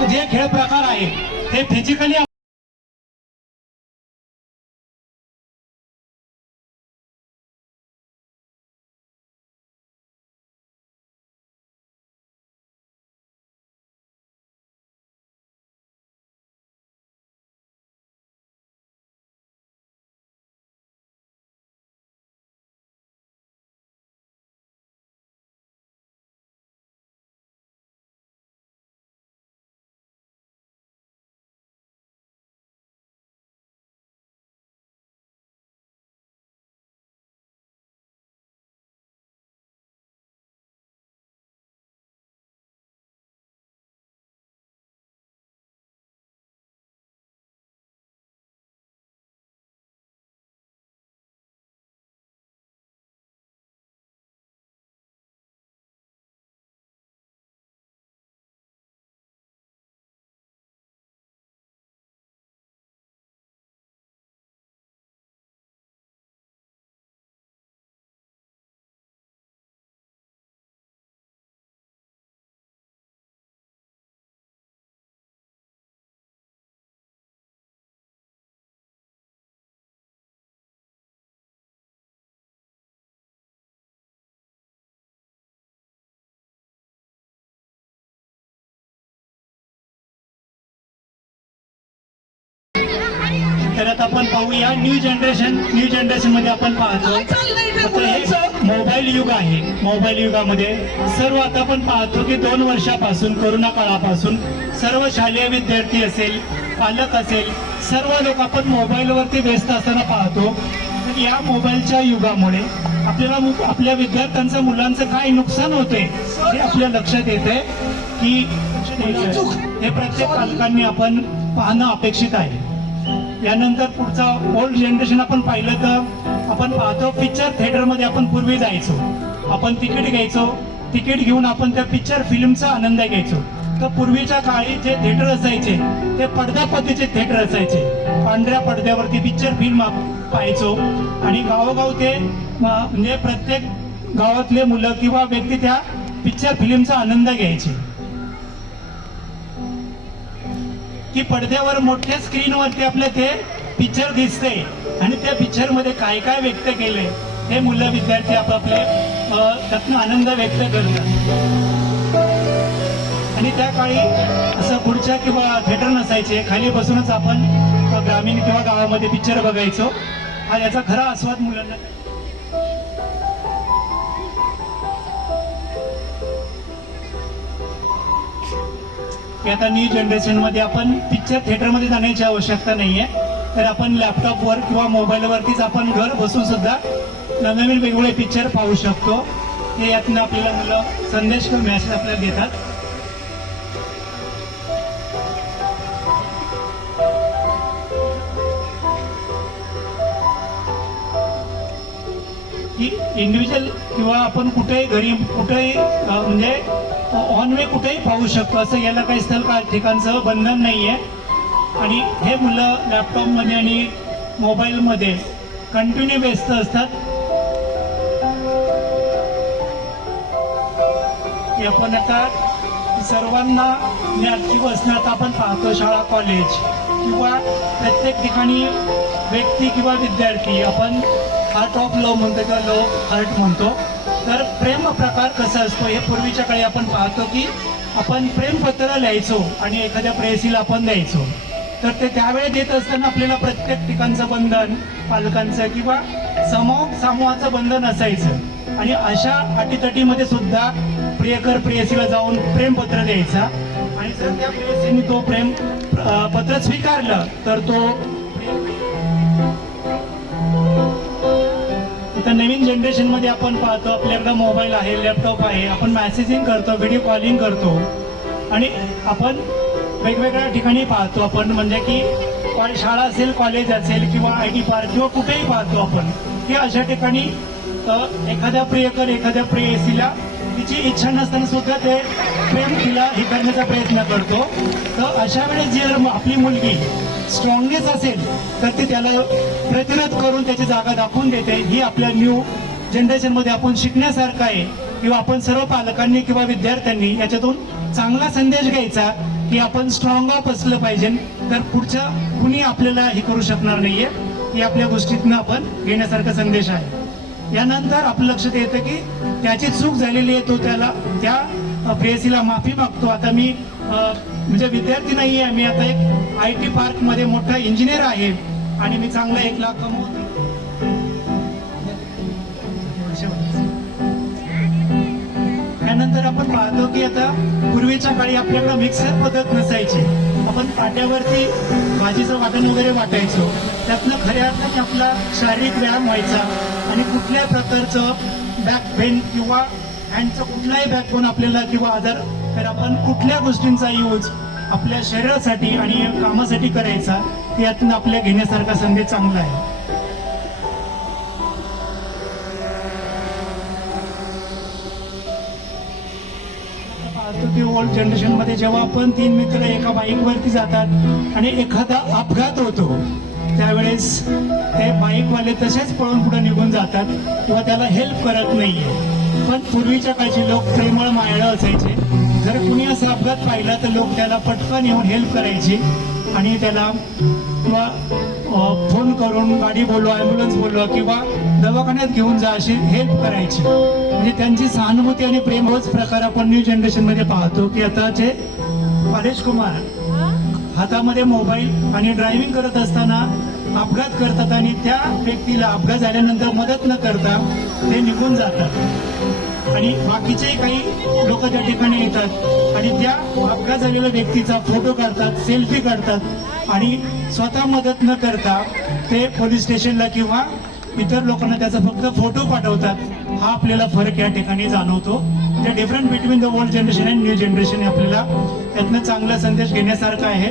जे खेळ प्रकार आहे ते फिजिकली तर आता आपण पाहूया न्यू जनरेशन मध्ये आपण पाहतो आता हे मोबाईल युग आहे. मोबाईल युगामध्ये सर्व आता आपण पाहतो की 2 वर्षापासून कोरोना काळापासून सर्व शालेय विद्यार्थी असेल, पालक असेल, सर्व लोक आपण मोबाईलवरती व्यस्त असताना पाहतो. तर या मोबाईलच्या युगामुळे आपल्याला आपल्या विद्यार्थ्यांचं, मुलांचं काय नुकसान होते हे आपल्या लक्षात येते की हे प्रत्येक पालकांनी आपण पाहणं अपेक्षित आहे. यानंतर पुढचा ओल्ड जनरेशन आपण पाहिलं तर आपण पाहतो पिक्चर थिएटरमध्ये आपण पूर्वी जायचो, आपण तिकीट घ्यायचो, तिकीट घेऊन आपण त्या पिक्चर फिल्मचा आनंद घ्यायचो. तर पूर्वीच्या काळी जे थिएटर असायचे ते पडद्या पद्धतीचे थिएटर असायचे, पांढऱ्या पडद्यावरती पिक्चर फिल्म पाहायचो आणि गावोगाव ते म्हणजे प्रत्येक गावातले मुलं किंवा व्यक्ती त्या पिक्चर फिल्मचा आनंद घ्यायचे. की पडद्यावर मोठ्या स्क्रीनवरती आपल्या ते पिक्चर दिसते आणि त्या पिक्चर मध्ये काय काय व्यक्त केले हे मुलं, विद्यार्थी आपापले त्यातून आनंद व्यक्त करतात. आणि त्या काळी असं खुर्च्या किंवा थिएटर नसायचे, खाली बसूनच आपण ग्रामीण किंवा गावामध्ये पिक्चर बघायचो. हा याचा खरा आस्वाद मुलांना. आता न्यू जनरेशन मध्ये आपण पिक्चर थिएटरमध्ये जाण्याची आवश्यकता नाहीये. तर आपण लॅपटॉपवर किंवा मोबाईलवरतीच आपण घर बसून सुद्धा नवीन वेगवेगळे पिक्चर पाहू शकतो. हे यातनं आपल्याला मुलं संदेश किंवा मेसेज आपल्याला देतात. की इंडिव्हिज्युअल किंवा आपण कुठेही घरी कुठेही म्हणजे ऑन वे कुठेही पाहू शकतो, असं याला काही स्थळ ठिकाणचं बंधन नाहीये. आणि हे मुलं लॅपटॉपमध्ये आणि मोबाईलमध्ये कंटिन्यू व्यस्त असतात. आपण आता सर्वांना ऍक्टिव्ह असण्यात आपण पाहतो. शाळा, कॉलेज किंवा प्रत्येक ठिकाणी व्यक्ती किंवा विद्यार्थी आपण हार्ट ऑफ लव्ह म्हणतो किंवा लव्ह हार्ट म्हणतो. तर प्रेम प्रकार कसा असतो हे पूर्वीच्या काळी आपण पाहतो की आपण प्रेमपत्र लिहायचो आणि एखाद्या प्रेयसीला आपण द्यायचो. तर ते त्यावेळी देत असताना आपल्याला प्रत्येक ठिकाणचं बंधन, पालकांचं किंवा समूहाचं बंधन असायचं. आणि अशा अटीतटीमध्ये सुद्धा प्रियकर प्रेयसीला जाऊन प्रेमपत्र द्यायचा आणि जर त्या प्रेयसीने तो प्रेम पत्र स्वीकारलं तर तो. आता नवीन जनरेशन मध्ये आपण पाहतो आपल्याकडे मोबाईल आहे, लॅपटॉप आहे, आपण मेसेजिंग करतो, व्हिडिओ कॉलिंग करतो आणि आपण वेगवेगळ्या ठिकाणी पाहतो. आपण म्हणजे की शाळा असेल, कॉलेज असेल किंवा IT पार्क किंवा कुठेही पाहतो आपण की अशा ठिकाणी एखाद्या प्रियकर एखाद्या प्रेयसीला तिची इच्छा नसताना सुद्धा ते प्रेम तिला हे करण्याचा प्रयत्न करतो. तर अशा वेळेस जर आपली मुलगी स्ट्रॉंगनेस असेल तर ते त्याला प्रतिरोध करून त्याची जागा दाखवून देते. ही आपल्या न्यू जनरेशन मध्ये आपण शिकण्यासारखं आहे. किंवा आपण सर्व पालकांनी किंवा विद्यार्थ्यांनी याच्यातून चांगला संदेश घ्यायचा की आपण स्ट्रॉंग ऑफ असलं पाहिजे, तर पुढच्या कुणी आपल्याला हे करू शकणार नाहीये. ही आपल्या गोष्टीतनं आपण घेण्यासारखा संदेश आहे. यानंतर आपलं लक्षात येतं की त्याची चूक झालेली आहे, तो त्या प्रेयसीला माफी मागतो. आता मी म्हणजे विद्यार्थी नाही आहे, मी आता एक IT पार्क मध्ये मोठा इंजिनियर आहे आणि मी चांगला 1 लाख कमवतो. त्यानंतर आपण पाहतो की आता पूर्वीच्या काळी आपल्याकडे मिक्सर पद्धत नसायची, आपण पाट्यावरती भाजीचं वाटण वगैरे वाटायचो. त्यातनं खऱ्या अर्थाने आपला शारीरिक व्यायाम व्हायचा आणि कुठल्याही प्रकारचं बॅक पेन किंवा हँडचं कुठलाही बॅकबोन आपल्याला किंवा आजार, तर आपण कुठल्या गोष्टींचा यूज आपल्या शरीरासाठी आणि कामासाठी करायचा, यातून आपल्या घेण्यासारखा संदेश चांगला आहे. पाहतो की ओल्ड जनरेशन मध्ये जेव्हा आपण 3 मित्र एका बाईक वरती जातात आणि एखादा अपघात होतो, त्यावेळेस ते बाईकवाले तसेच पळून पुढे निघून जातात किंवा त्याला हेल्प करत नाहीये. पण पूर्वीच्या काळचे लोक प्रेमळ मायाळू असायचे. जर कुणी असा अपघात पाहिला तर लोक त्याला पटकन येऊन हेल्प करायचे आणि त्याला किंवा फोन करून गाडी बोलवा, ॲम्ब्युलन्स बोलवा किंवा दवाखान्यात घेऊन जा अशी हेल्प करायची. म्हणजे त्यांची सहानुभूती आणि प्रेम होच प्रकार आपण न्यू जनरेशन मध्ये पाहतो की आताचे पारेश कुमार हातामध्ये मोबाईल आणि ड्रायव्हिंग करत असताना अपघात करतात आणि त्या व्यक्तीला अपघात झाल्यानंतर मदत न करता ते निघून जातात आणि बाकीचे काही लोक त्या ठिकाणी येतात आणि त्या अपघात झालेल्या व्यक्तीचा फोटो काढतात, सेल्फी काढतात आणि स्वतः मदत न करता ते पोलीस स्टेशनला किंवा इतर लोकांना त्याचा फक्त फोटो पाठवतात. हा आपल्याला फरक या ठिकाणी जाणवतो. त्या different between the old generation and new generation आपल्याला यातनं चांगला संदेश घेण्यासारखा आहे.